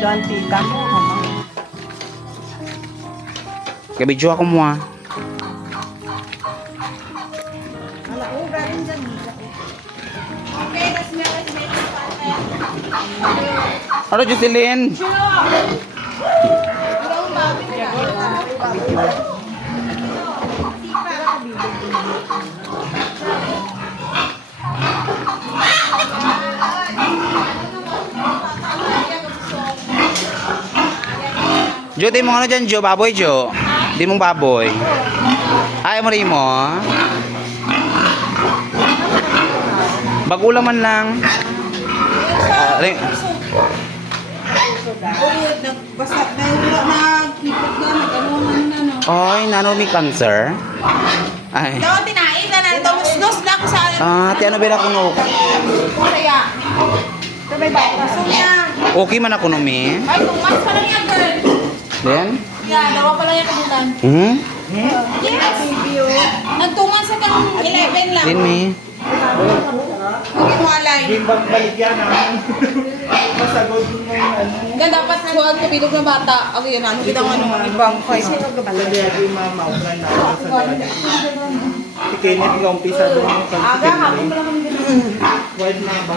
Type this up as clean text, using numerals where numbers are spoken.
Dan tita mo. Kabidyo ako mo ah. Ano, Jocelyn? Jo, di mo ano dyan, Jo? Baboy, Jo? Di mong baboy. Ayaw mo rin mo? Bagulang man lang. Basta nagkipot na, nag-anuhan na, no? Oy, nano may cancer? Ay. Daw, tinain na na. Damusnos na ako sa Ti ano ba kuno? Kaya. Sabay ba? Kaso niya. Okay man ako no mi. Ay, tumas pa lang yan, girl. Then? Yeah, dawa pala yan kabulan. Hmm? Yes. Nagtungan sa kang 11 lang. Then mi. Hindi mo alay. Balik yan naman. Masagod mo yung ano. Yan dapat huwag kabilog na bata. Ako yun, ano kita ano, ibang kay. Sino ka ba? Sabi natin mamaugan na ako sa dalaga. Si Kenneth yung umpisa doon yung Aga, hapon pala kami ganun. Wild na ba?